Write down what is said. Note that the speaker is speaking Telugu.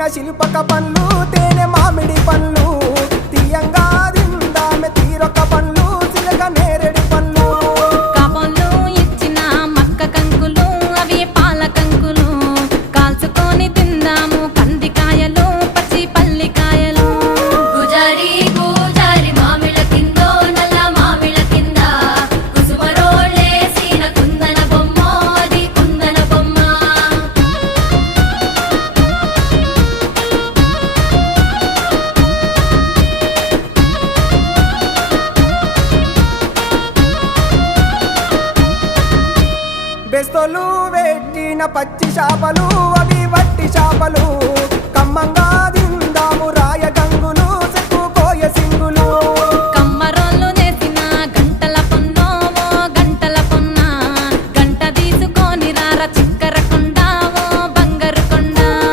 పెట్టిన శిల్పక పండ్లు తేనె మామిడి పండ్లు తీయంగా దిందామె తీరొక పండ్లు చిలక నేరేడి పండ్లు కాపంలో ఇచ్చిన మక్క కంకులు అవి పాల కంకులు కాల్చుకొని తిందాము కందికాయలు పచ్చి పల్లికాయలు గుజారి గుజారి మామిళ్ళ కిందో నల్ల మామిళ్ళ కింద కుసుమరోళ్ళేసిన కుందన బొమ్మ అది కుందన బొమ్మ బెస్తలు పెట్టిన పచ్చి చేపలు అవి